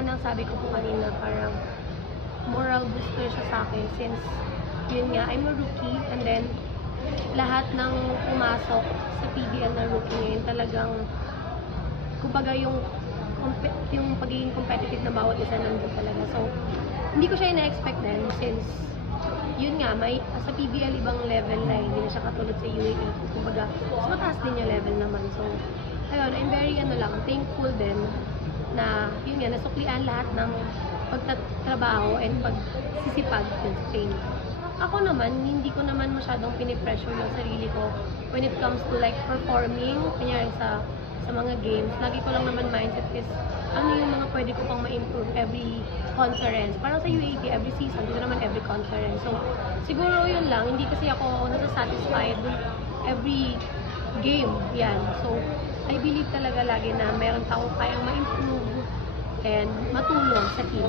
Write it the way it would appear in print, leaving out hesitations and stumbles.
nga nang sabi ko po kanina, parang moral booster siya sa akin since yun nga, I'm a rookie and then lahat ng pumasok sa PBL na rookie ngayon talagang kumbaga yung pagiging competitive na bawat isa nandun talaga. So, hindi ko siya ina-expect din since yun nga, sa PBL ibang level na hindi na siya katulad sa UAAP. Kumbaga, mas mataas din yung level naman. So, ayun, I'm very thankful din na yun nga, nasuklian lahat ng pagtatrabaho and pagsisipag din sa training. Ako naman, hindi ko naman masyadong pinipressure yung sarili ko when it comes to like performing, kanyari sa mga games. Lagi ko lang naman mindset is ano yung mga pwede ko pang ma-improve every conference. Parang sa UAAP, every season, dito naman every conference. So, siguro yun lang, hindi kasi ako nasa-satisfied every game. Yan. So, I believe talaga lagi na meron akong kayang ma-improve and matulong sa team.